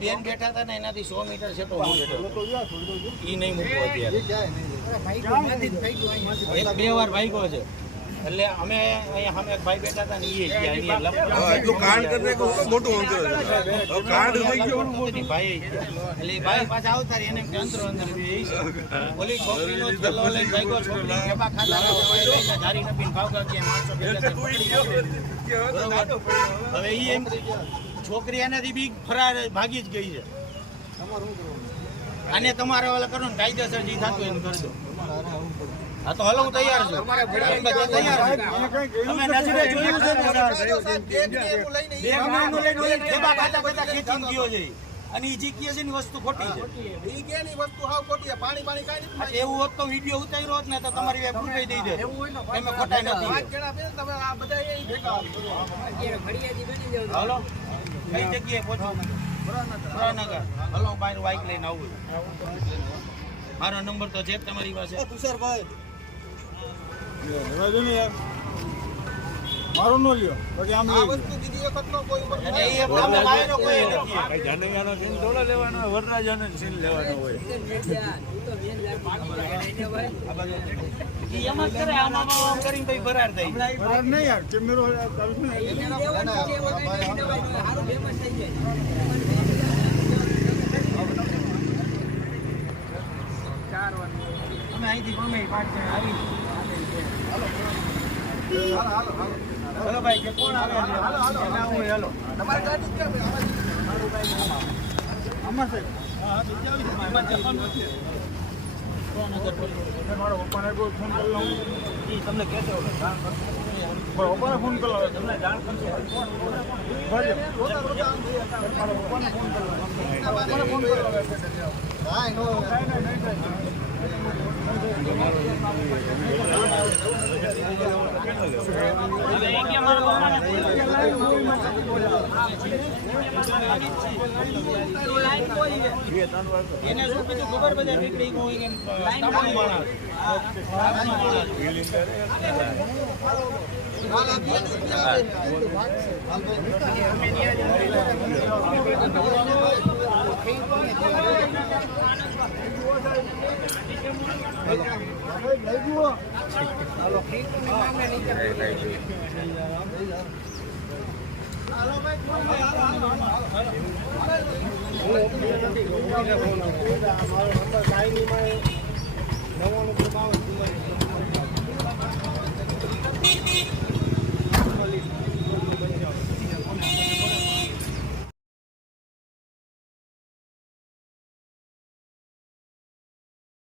બેન બેઠા હતા ને એનાથી સો મીટર છે તો હું બેઠો એ નહીં મૂકવો અત્યારે. એક બે વાર ભાગ્યો છે. એટલે અમે અહીંયા સામે એક ભાઈ બેઠા હતા ને એ એટલું કાંડ કરીને તો મોટું અંતર છે. થઈ ગયો. નથી, ભાઈ એટલે ભાઈ પાછા આવતા એને અંતર છે. ઓલી છોકરીનો થેલો લઈ ભાગ્યો, છોકરી કેપા ખાતા ધારી નપીને ભાવ કરતી, માણસો હવે એ એમ થઈ ગયા. એમ છોકરી એનાથી બી ફરાર ભાગી જ ગઈ છે. આને તમારે ઓલા કરો ને કાયદેસર જે થતું એમ એનું કરજો હા તો હલો હું તૈયાર છું. અમે બધા તૈયાર છું. જોયું છે બે મહિનાનું લઈને ઓલી ખાતા ખાતા ખેંચીને ગયો છે. અને એ જે કહે છે ને વસ્તુ ખોટી છે. એ કે ની વસ્તુ હાવ ખોટી છે. પાણી પાણી કાઈ નથી એવું હોત તો વીડિયો ઉતાર્યો હોત ને તો તમારી વે પૂરી દઈ દે એમાં ખોટાઈ પાંચ નથી. જણા બેન તમે આ બધા એ ભેગા હલો. કઈ જગ્યાએ પહોંચો? બરાનગર હલો હું બાઈક બાઇક લઈને આવું મારો નંબર તો છે તમારી પાસે. મારો નો લ્યો પછી આમ આ લઈ વસ્તુ બીજી વખત નો કોઈ ઉપર અને એ કોઈ નથી. સીન થોડો લેવાનો હોય વરરાજાનો સીન લેવાનો હોય. એમ જ કરે આમાં કરીને થાય. નહીં યાર કેમેરો ચાલુ છે ને અમે અહીંથી ગમે હાલો આવી હલો કે કોણ આવે છે એના હું હેલો તમારી ગાડી ક્યાં ભાઈ? આમાં છે મારો પપ્પાને કોઈ ફોન કરી લઉં ઈ તમને કહેતો હોય. મારા પપ્પાને ફોન કરી લઉં. તમને જાણ કરશે. ફોન કરી લઉં પપ્પાને ફોન કરી લઉં કાંઈ નો હવે એ કે મારા પપ્પાને એને શું કીધું ખબર બધા નીકળી ગયું હોય એમ તાપણું નંબર તાપણું માણસ. નવ્વાણું બાવન